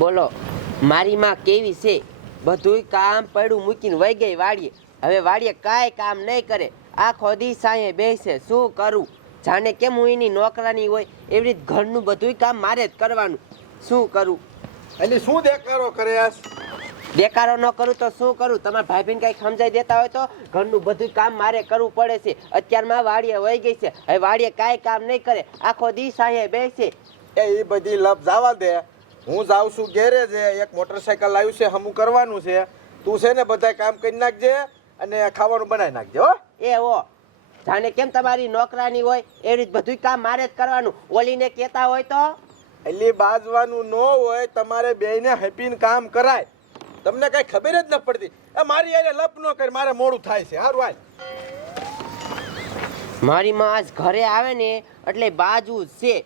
બોલો મારી માં કેવી છે? બધુંય કામ પડ્યું મૂકીને વહી ગઈ વાડીએ. હવે વાડીએ કાંઈ કામ નહીં કરે. આખો દી સાંયે બેસે શું કરું? જાણે કેમ હું એની નોકરાની હોય? એવી રીતે ઘરનું બધુંય કામ મારે જ કરવાનું. શું કરું? એટલે શું દેખાડો કરે દેકારો ન કરું તો શું કરું? તમારા ભાઈ બહેન કંઈક સમજાઈ દેતા હોય તો? ઘરનું બધું કામ મારે કરવું પડે છે. અત્યારમાં વાડીએ વહી ગઈ છે. હવે વાડીએ કાંઈ કામ નહીં કરે. આખો દી સાંયે બેસે. એ બધી લપ જવા દે. હું જાઉં છું ગેરેજે એક મોટરસાયકલ લાવ્યું છે હમું કરવાનું છે. તું છે ને બધા કામ કરી નાખજે અને ખાવાનું બનાવી નાખજે હો. એ હો. જાણે કેમ તમારી નોકરાની હોય એ રીત બધું કામ મારે જ કરવાનું. ઓલીને કહેતા હોય તો? એટલે બાજવાનું ન હોય તમારે બેયને હેપીને કામ કરાય. તમને કઈ ખબર જ ન પડતી. એ મારી યારે લપ ન કરી મારે મોડું થાય છે હારું હાલ. મારી માં આજ ઘરે આવે ને એટલે બાજુ છે.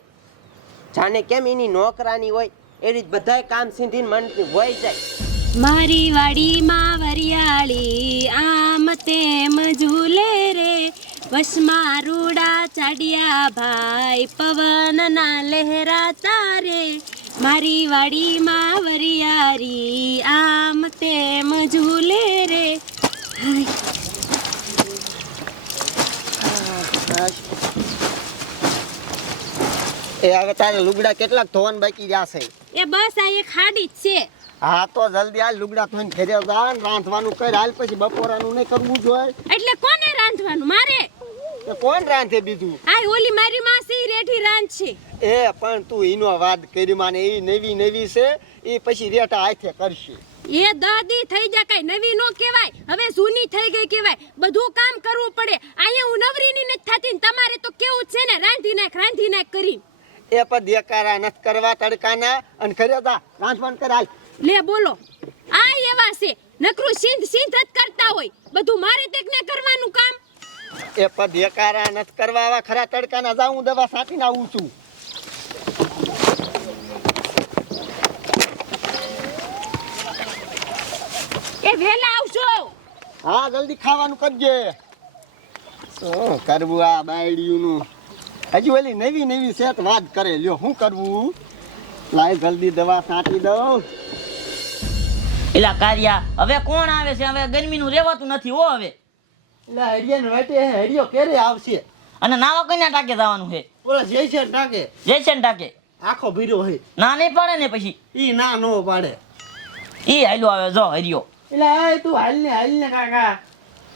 જાણે કેમ એની નોકરાની હોય એ રીત બધાય કામ સિંધી મન વહી જાય. મારી વાડીમાં વરિયાળી, આમ તેમ ઝૂલે રે. વશમાં રૂડા ચાડિયા ભાઈ, પવનના લહેરા તારે. મારી વાડીમાં વરિયાળી, આમ તેમ ઝૂલે રે હાય એ હવે તારે લુગડા કેટલાક ધોવાન બાકી જશે એ બસ આ એક હાડી જ છે. હા તો જલ્દી આ લુગડા ધોઈને ફેરે જા ને રાંધવાનું કર. હાલ પછી બપોરાનું નહીં કરવું જોઈએ એટલે કોને રાંધવાનું? મારે? એ કોણ રાંધે બીજું? આ ઓલી મારી માસી રેઠી રાંધ છે એ પણ તું એનો વાત કરી માને એ નવી નવી છે એ પછી રેટા હાથે કરશે. એ દાદી થઈ જા કઈ નવી નો કહેવાય. હવે જૂની થઈ ગઈ કહેવાય. બધું કામ કરવું પડે. અહીંયા હું નવરીની નથી થતી ને તમારે તો કેવું છે ને? રાંધી નાખ રાંધી નાખ કરી. એ પદ દેકારા નથી કરવા તડકાના. અને ઘરે જા રાંધવાનું કરાલ લે બોલો. આ એવા છે. નકરું સિંધ સિંધ જ કરતા હોય. બધું મારે તેકને કરવાનું કામ. એ પણ દેકારા નથી કરવા આવા ખરા તડકાના. જાઉં હું દવા સાટીને આવું છું. એ વેલા આવશો હા જલ્દી ખાવાનું કરજે. શું કરવું આ બાયડીયું હજુ ઓલી નવી નવી સેત વાત કરે. લ્યો શું કરવું? લાય જલ્દી દવા છાંટી દઉં. એલા કારિયા હવે કોણ આવે છે? હવે ગરમીનું રહેવાતું નથી હો હવે. એટલે હરિયાને વાટે હરિયો ક્યારે આવશે? અને નાવા કઈના ટાકે જવાનું છે ઓલા જય ટાકે. જયસન ટાકે? આખો ભીરો હે. ના નહીં પાડે ને પછી? ઈ ના નો પાડે. ઈ હાલ્યો આવે જો હરિયો. એટલે આ તું હાલ ને હાલ ને કાકા.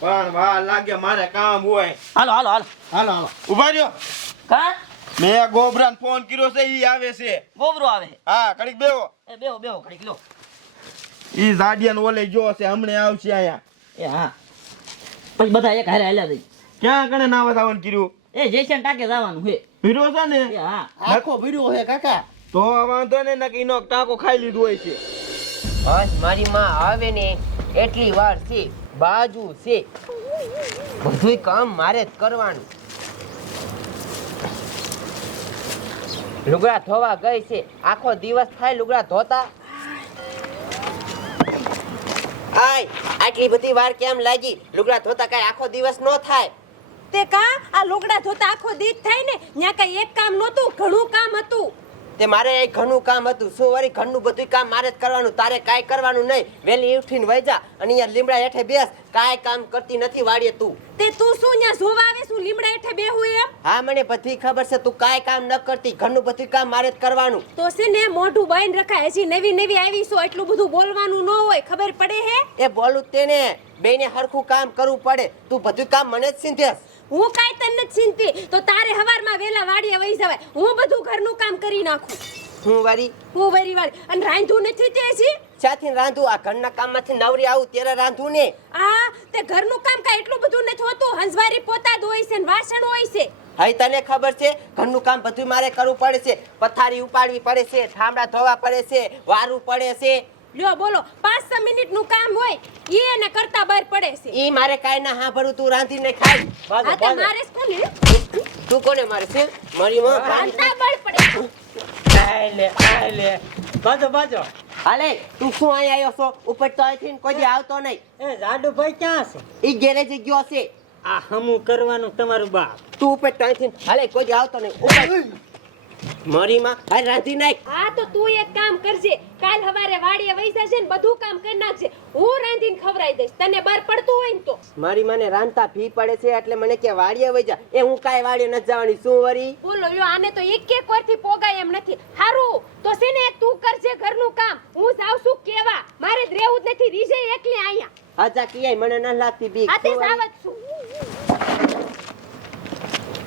પણ વા લાગે મારે કામ હોય. હાલો હાલો હાલો. હાલો હાલો. ઊભા રહ્યો. કા મેં ગોબરાને ફોન કર્યો છે ઈ આવે છે. ગોબરો આવે? હા કડીક બેહો. એ બેહો બેહો કડીક લો. ઈ જાડિયાન ઓલે જો છે હમણે આવશે આયા એ હા. પછી બધા એક હારે હાલ્યા જઈ ક્યાં કણે નાવા જવાનું કર્યું? એ જયસન ટાકે જવાનું હે ભીરો છે ને? એ હા. આખો ભીરો હે કાકા. તો વાંધો ને નકી નો ટાકો ખાઈ લીધું હોય છે. બસ મારી માં આવે ને એટલી વાર છે બાજુ છે. બધું કામ મારે જ કરવાનું. લુગડા ધોવા ગઈ છે. આખો દિવસ થાય લુગડા ધોતા. આય આટલી બધી વાર કેમ લાગી? લુગડા ધોતા કઈ આખો દિવસ નો થાય. તે કા? આ લુગડા ધોતા આખો દિવસ થાય ને. ન્યા કઈ એક કામ નહોતું ઘણું કામ હતું. તે મારે એ ઘરનું કામ હતું. શું વળી ઘરનું બધું કામ મારે જ કરવાનું? તારે કાંઈ કરવાનું નહીં. વહેલી ઉઠીને વહી જા અને અહીંયા લીમડા હેઠે બેસ. કાંઈ કામ કરતી નથી વાડીએ તું. તે તું શું ન્યા જોવા આવે? શું લીમડા હેઠે બેહું એમ? હા મને બધી ખબર છે. તું કાંઈ કામ ન કરતી. ઘરનું બધું કામ મારે જ કરવાનું. તો છે ને મોઢું બાઈન રખાય. હજી નવી નવી આવી છો. એટલું બધું બોલવાનું ન હોય. ખબર પડે હે? એ બોલું તેને. બેને હરખું કામ કરવું પડે. તું બધું કામ મને જ સીધેસ હું કાઈ તને નથી ચિંતી. તો તારે હવારમાં વેલા વાડીએ વહી જવાય. હું બધું ઘરનું કામ કરી નાખું. હું વારી? હું વારી વાળી. અને રાંધું નથી તે હજી? ક્યાંથી રાંધું? આ ઘરના કામમાંથી નવરી આવું ત્યારે રાંધું ને. આ તે ઘરનું કામ કાંઈ એટલું બધું નથી હોતું. હંસવારી પોતા હોય છે ને વાસણ હોય છે. હવે તને ખબર છે? ઘરનું કામ બધું મારે કરવું પડે છે. પથારી ઉપાડવી પડે છે થાંભલા ધોવા પડે છે વારવું પડે છે. લ્યો બોલો પાંચ છ મિનિટનું કામ કરતા બહાર પડે છે. ઈ મારે કાઈ ના સાંભળવું તું રાંધીને ખાય. આ તો મારે કોને? તું કોને મારે છે? મારી માં? રાંધતા બળ પડે બાજો બાજો. હાલે તું શું અહીં આવ્યો છો? ઉપર તો અહીંથી કોઈ આવતો નહીં. એ જાડુભાઈ ક્યાં છે? ઈ ગેરેજ ગયો છે. આ હમું કરવાનું તમારું બાપ. તું ઉપર તો અહીંથી હાલે કોઈ આવતો નહીં. ઉપર મારી માં હાલ રાંધી નાખ. હા તો તું એક કામ કરજે. કાલ હવા કરશે ને બધું કામ કરી નાખજે. હું રાંધીને ખવરાઈ દઈશ. તને બહાર પડતું હોય ને તો. મારી મને રાંધતા ફી પડે છે એટલે મને કે વાડીએ વઈ જા એ હું કાય વાડીએ નથી જવાની. શું વરી? બોલો યો આને તો એક એક વારથી પોગાય એમ નથી. હારું તો છે ને તું કરજે ઘરનું કામ. હું જાઉં છું કેવા. મારે જ રહેવું જ નથી. રીજે એકલી અહીંયા. આજા કિયાય મને ન લાગતી બીક આ સાવત છું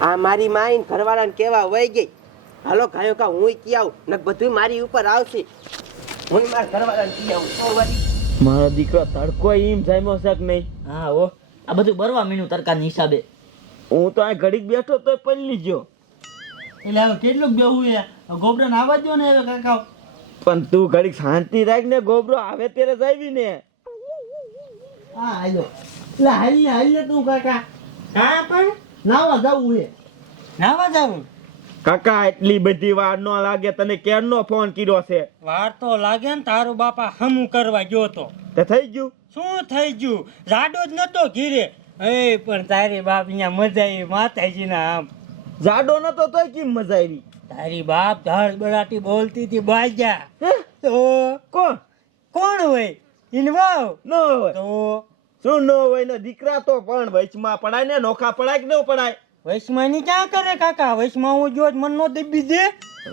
આ મારી માઈન ઘરવાળાને કેવા વઈ ગઈ? હાલો ગાયો કા હું કી આવું? ને બધું મારી ઉપર આવશે. હું મારા ઘરવાળાને કી આવું? તો વળી મારો દીકરો તડકો એમ જામ્યો છે કે નહીં? હા હો. આ બધું બરવા મીનું તડકાના હિસાબે. હું તો આ ઘડીક બેઠો તો પલ્લી ગયો. એટલે હવે કેટલું બેહું એ ગોબરાને આવવા દો ને હવે કાકા પણ તું ઘડીક શાંતિ રાખ ને ગોબરો આવે ત્યારે જાવી ને. હા આયો એટલે હાલ ને હાલ ને તું કાકા. હા પણ નાવા જવું હે નાવા જવું? કાકા એટલી બધી વાર ન લાગે તને ક્યારનો ફોન કર્યો છે? વાર તો લાગે ને તારો બાપા હમું કરવા ગયો તો. તે થઈ ગયું? શું થઈ ગયું? જાડો જ નતો ઘીરે. એ પણ તારી બાપ અહીંયા મજા આવી માતાજીના આમ. જાડો નતો તોય કેમ મજા આવી? તારી બાપ ધડ બળાટી બોલતી હતી બાજા. તો? કોણ? કોણ હોય? ઇનવાવ ન હોય. તો? શું ન હોય? ને દીકરા તો પણ વચમાં પડાય ને નોખા પડાય કે ન પડાય? વૈશ્માની ક્યાં કરે કાકા? વૈશ્મા હું જો મન નો દબી દે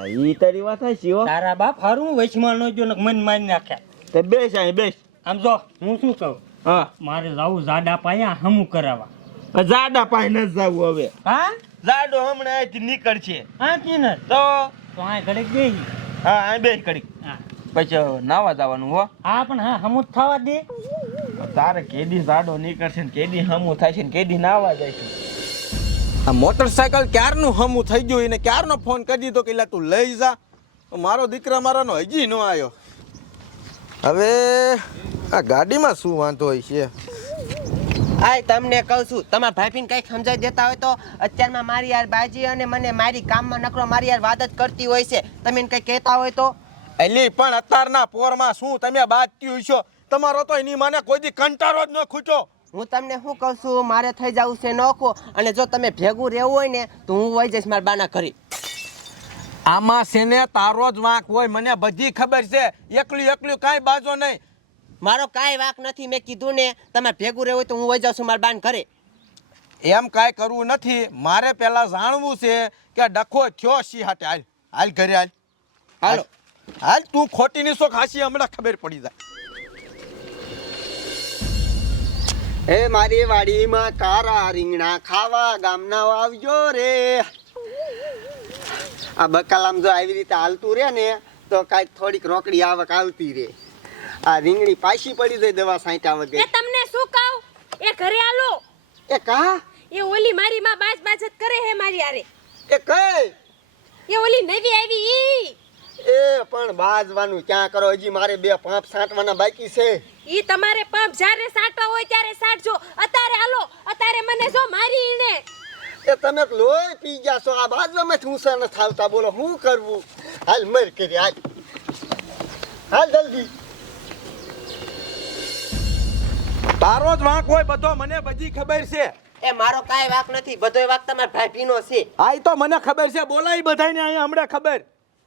ઈ તારી વાત છે હો. તારા બાપ હારું વૈશ્મા નો જો મન મારી નાખ્યા. તે બેસ અહીં બેસ. આમ જો હું શું કહું? હા. મારે જાવું જાડા પાયા હમું કરાવવા. જાડા પાય ન જાવું હવે. હા? જાડો હમણાં અહીંથી નીકળશે. હા કિનર. તો? તો આ ઘડીક બે હા અહીં બે ઘડીક. હા. પછી નાવા જવાનું હો. હા પણ હા હમું થવા દે. તારે કેદી જાડો નીકળશે ને કેદી હમું થાય છે ને કેદી નાવા જાય છે. આ મોટરસાયકલ ક્યારનું હમું થઈ ગયું? એને ક્યારનો ફોન કરી દીધો કે તું લઈ જા? તો મારો દીકરા મારાનો હજી ન આવ્યો હવે આ ગાડીમાં શું વાંધો હોય છે? આય તમને કહું છું તમારા ભાઈપીને કંઈક સમજાઈ દેતા હોય તો અત્યારમાં મારી યાર બાજી અને મને મારી કામમાં નકરો મારી યાર વાત જ કરતી હોય છે. તમે કંઈ કહેતા હોય તો? એલી પણ અત્યારના પોરમાં શું તમે બાજતી છો? તમારો તો એની મને કોઈ દી કંટાળો જ ન ખૂટ્યો. હું તમને શું કહું છું? મારે થઈ જવું છે નોખો. અને જો તમે ભેગું રહેવું હોય ને તો હું વહી જઈશ મારા બાના ઘરે. આમાં સેને તારો જ વાંક હોય મને બધી ખબર છે. એકલું એકલું કાંઈ બાજો નહીં. મારો કાંઈ વાંક નથી મેં કીધું ને તમે ભેગું રહેવું હોય તો હું વહી જાઉં છું મારા બાન ઘરે. એમ કાંઈ કરવું નથી. મારે પહેલાં જાણવું છે કે ડખો થયો સી હાટે? હાલ હાલ ઘરે હાલ. હાલો. હાલ તું ખોટી ની શોખ હાસી હમણાં ખબર પડી જાય. હે મારી વાડીમાં કારા રીંગણા ખાવા ગામના આવજો રે. આ બકાલામ જો આવી રીતે હાલતું રે ને તો કાંઈક થોડીક રોકડી આવક આવતી રે. આ રીંગણી પાછી પડી જાય દવા સાંટા એ વગર તમને શું કહું? એ ઘરે આલો એ કા? એ ઓલી મારી માં બાજ બાજત કરે હે મારી આરે એ કઈ? એ ઓલી નવી આવી ઈ. એ પણ બાજવાનું ક્યાં કરો? હજી મારે બે પાંપ સાંટવાના બાકી છે. ઈ તમારે પાંપ જ્યારે સાંટવા હોય ત્યારે સાંટજો. અત્યારે હાલો અત્યારે મને જો મારી ઈને એ તમે તો લોહી પી ગયા છો. આ બાજવામાં હું ન થાવતા બોલો. હું કરવું? હાલ મર કરી હાલ. હાલ જલ્દી. તારો જ વાંક હોય બધો મને બધી ખબર છે. એ મારો કાંઈ વાંક નથી. બધોય વાંક તમારા ભાભીનો છે. આ તો મને ખબર છે. બોલાય બધાને અહીંયા હમણાં ખબર.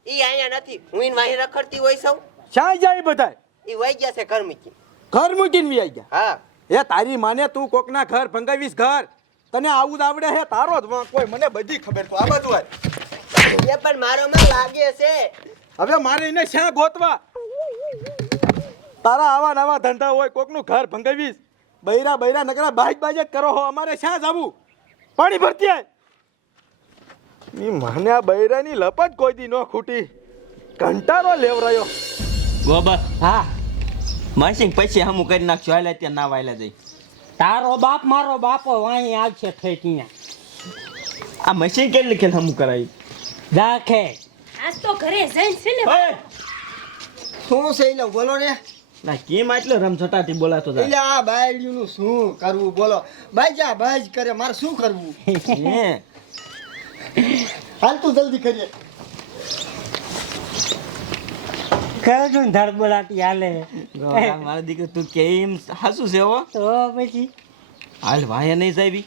ઈ અહીંયા નથી. હું એને વાહી રખડતી હોય સૌ. શા જાય બધાય? ઈ વહી ગયા છે ઘર મૂકી ઘર મૂકીને વી આવી ગયા? હા. એ તારી માને તું કોકના ઘર ભંગાવીશ ઘર. તને આવું જ આવડે હે? તારો જ વાંક હોય. મને બધી ખબર તો આ બધું હોય એ પણ મારો માં લાગે છે. હવે મારે એને શ્યાં ગોતવા? તારા આવા નવા ધંધા હોય કોકનું ઘર ભંગાવીશ. બૈરા બૈરા નકરા બાજ બાજ કરો હો. અમારે શ્યાં જવું? પાણી ભરતી આય. ઈ માને આ બૈરાની લપટ કોઈ દી ન ખૂટી. કંટારો લેવરાયો. ગોબર. હા. મશીન પછી હમું કરી નાખશું. હાલે ત્યાં ના વાયલા જઈ. તારો બાપ મારો બાપો અહીં આવશે ઠેઠ આ મશીન કેટલી ખેલ હમું કરાવી દાખે. આજ તો ઘરે જઈને છે ને શું છે એટલે બોલો રે ના કેમ આટલો રમઝટાટી બોલાતો એટલે આ બાયડીનું શું કરવું? બોલો. બાજા બાજ કરે. મારે શું કરવું? હે. હાલ તું જલ્દી કરીએ. કયો છું ધડબડાટી હાલે? મારા દીકરો તું કેમ હાસુ છે હો? તો પછી? હાલ વાયા નહીં સાહેબી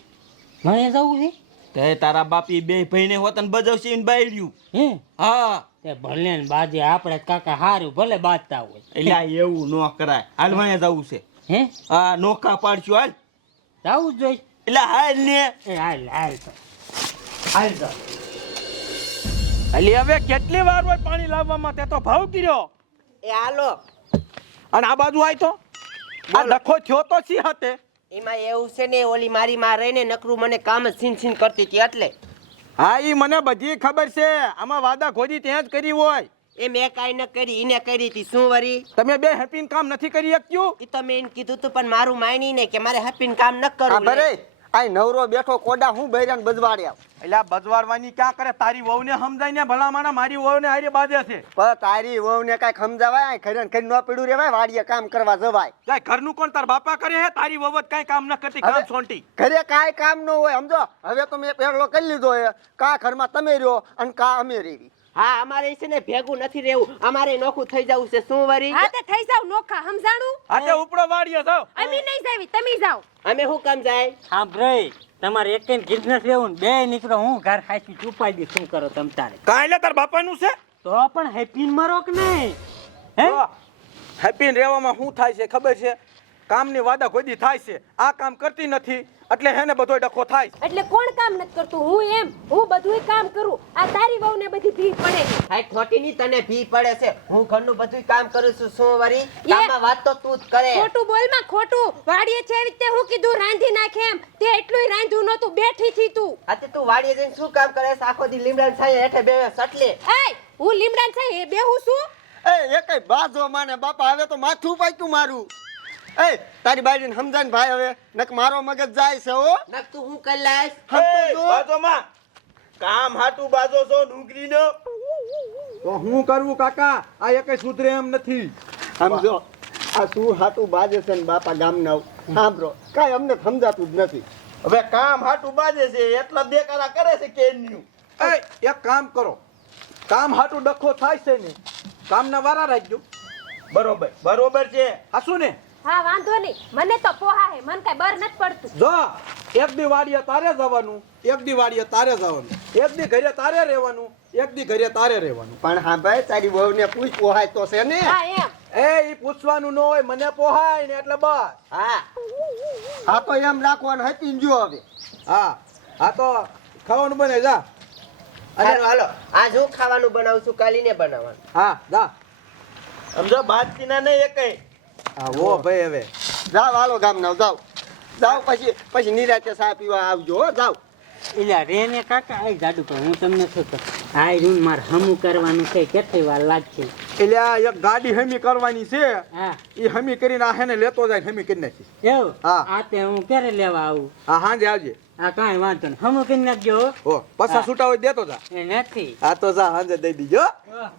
મને જવું છે? તે તારા બાપી બે ભાઈને હોતન બજાવશે એને બાયડ્યું. હે? હા. તે ભલે ને બાજે આપણે કાકા હારું ભલે બાજતા હોય. એટલે આ એવું ન કરાય. હાલ વાયા જવું છે. હે? આ નોખા પાડશું હાલ. જવું જ જોઈએ એટલે હાલ ને. હાલ હાલ તો. હાલ તો એટલે હવે કેટલી વાર હોય પાણી લાવવામાં? તે તો ભાવ કર્યો. એ હાલો. અને આ બાજુ આય તો. આ લખો થયો તો સી હતે એમાં એવું છે ને ઓલી મારી માં રહીને નકરું મને કામ છીન છીન કરતી હતી એટલે. હા ઈ મને બધી ખબર છે. આમાં વાદા ખોદી ત્યાં જ કરી હોય. એ મેં કાંઈ ન કરી એને કરી હતી. શું વરી? તમે બે હેપીન કામ નથી કરી શક્યું એ તો મેં એને કીધું તું પણ મારું માની ને કે મારે હેપીન કામ ન કરવું ભરે આ નવરો બેઠો કોડા હું બૈરાન બજવાડ્યા એટલે આ બજવાડવાની ક્યાં કરે? તારી વહુને સમજાય ને ભલા માણા મારી વહુને હારે બાજે છે. પણ તારી વહુને કાંઈક સમજાવાય? આ ખરી ને ખરી ન પીડું રેવાય વાડીએ કામ કરવા જવાય. જાય ઘરનું કોણ તાર બાપા કરે હે? તારી વહુ જ કાંઈ કામ ન કરતી કામ છોંટી ઘરે કાંઈ કામ ન હોય સમજો? હવે તો મેં પહેલો કરી લીધો હે કા ઘરમાં તમે રહ્યો અને કા અમે રેવી હા અમારે છે ને ભેગું નથી રહેવું. અમારે નોખું થઈ જવું છે. શું વરી? હા તે થઈ જાવ નોખા સમજાણું? આ તે ઉપડો વાડીએ જાવ અમે નહીં જાવી તમે જાઓ. અમે શું કામ જાય? હા ભાઈ તમારે એક બિઝનેસ લેવું રહેવું બે નીકળો હું ઘર ખાઈથી ચૂપાઈ દી શું કરો તમ તારે? કાંઈ લે તાર બાપાનું છે? તો પણ હેપી મરો કે નહીં? હે? હેપીન રહેવામાં શું થાય છે ખબર છે? કામની વાદા ખોદી થાય છે. આ કામ કરતી નથી. એટલે હેને બધો ડખો થાય. એટલે કોણ કામ નથી કરતું? હું એમ. હું બધુંય કામ કરું. આ તારી વહુ ને બધી ભી પડે છે. હાય ખોટી ની તને ભી પડે છે. હું ઘરનું બધુંય કામ કરું છું શું વરી? કામમાં વાત તો તું જ કરે. ખોટું બોલમાં ખોટું. વાડીએ છે એવી તે હું કીધું રાંધી નાખે એમ. તે એટલું રાંધ્યું નતું બેઠી થી તું. આતે તું વાડીએ જઈને શું કામ કરે છે? આખો દી લીમડા છાંયે હેઠે બેવે સટલે. એય હું લીમડા છે એ બેહું છું? એ એકય બાજો માને બાપા હવે તો માથું પાક્યું મારું. એ તારી બાઈને સમજાય ને ભાઈ હવે નક મારો મગજ જાય છે હો. નક તું હું કરી લાઈશ. બાજોમાં. કામ હાટું બાજો છો ડુંગળીનો. તો હું કરવું કાકા? આ એકે સુધરે એમ નથી. સમજો આ તું હાટું બાજે છે ને બાપા ગામના સાંભળો કાંઈ અમને સમજાતું જ નથી. હવે કામ હાટું બાજે છે એટલા દેકારા કરે છે કેન્યું એ એક કામ કરો. કામ હાટું ડખો થાય છે ને કામના વારા રાખજો. બરોબર બરોબર છે. આ શું ને? હા વાંધો નહીં. મને તો પોહા હે મને કઈ બર નથી પડતું. જો એક દી વાડીએ તારે જવાનું એક દી વાડીએ તારે જવાનું એક દી ઘરે તારે રહેવાનું એક દી ઘરે તારે રહેવાનું. પણ હા ભાઈ તારી વહુને પૂછ પોહાય તો છે ને? હા એમ. એ ઈ પૂછવાનું ન હોય મને પોહાય ને એટલે બસ. હા. હા તો એમ રાખવાનું હતી ને જો હવે. હા હા તો ખાવાનું બને જા. હાલો હાલો. આજ હું ખાવાનું બનાવું છું કાલીને બનાવવાનું. હા જા. સમજો બાજતીના નહીં એકય. હા વો ભાઈ હવે. જાવ હાલો ગામના જાવ જાવ પછી પછી નિરાતે ચા પીવા આવજો હો જાઓ. એટલે રે ને કાકા આ જાડુ પણ હું તમને શું કહું? આ રૂમ માર હમું કરવાનું છે કેટલી વાર લાગશે? એટલે આ એક ગાડી હમી કરવાની છે. હા. એ હમી કરીને આ હેને લેતો જાય હમી કરી નાખી એવું? હા. આ તે હું ક્યારે લેવા આવું? હા હાંજે આવજે. આ કાંઈ વાંધો નહીં. હમું કરી નાખજો હો. હો પસા છૂટા હોય દેતો જા. એ નથી. આ તો જા હાંજે દઈ દીજો. હા.